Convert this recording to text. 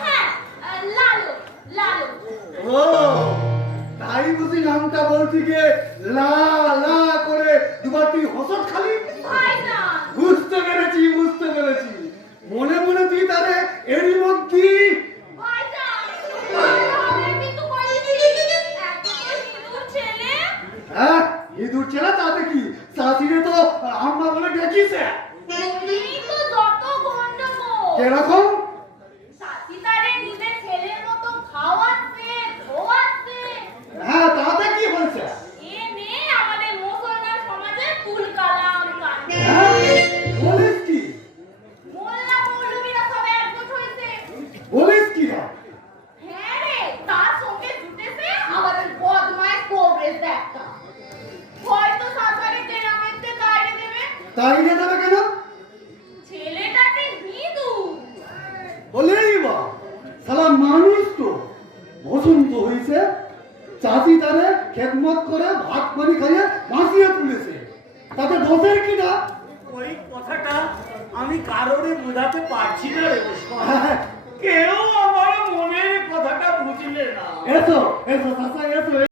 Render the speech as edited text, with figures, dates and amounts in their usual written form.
হ্যাঁ, লালু লালু। ও তাই বুঝি নামটা বলছি যে লা লা করে দুবার তুই হসট খালি। ভাইজান বুঝতে পেরেছি মনে মনে তুই তারে এরই মধ্যে ভাইজান ভালোভাবে কিন্তু কইনি। এত তো হিন্দু ছেলে। হ্যাঁ ইঁদুর ছেলে তাতে কি চাষিরে তো আম্মা বলে ডেকিছে। এই তো যত গন্ডগোল। এরকম চাচি তারে নিজের ছেলের মতো খাওয়াচ্ছে ধোয়াচ্ছে। হ্যাঁ তাতে কি হয়েছে? এ নিয়ে আমাদের মুসলমান সমাজে তুলকালাম কাণ্ড। হ্যাঁ বলিস কি? মোল্লা মৌলবীরা সব একজোট হয়েছে। বলিস কি রে? হ্যাঁ রে, তার সঙ্গে জুটেছে আমাদের বদমাইশ কংগ্রেস একটা। হয়তো সরকারি কেরামতে তাড়িয়ে দেবে। তাড়িয়ে দেবে কেন? ছেলেটাকে হিন্দু। বলেই বা সালা মানুষ তো বসন্ত হয়েছে, চাষি তারে খেদমত করে ভাত পানি খাইয়ে বাঁচিয়ে তুলেছে, তাতে দোষের কি না? ওই কথাটা আমি কারোরে বোঝাতে পারছি না রে ওসমান। হ্যাঁ, কেউ আমার মনের কথাটা বুঝলে না। এসো এসো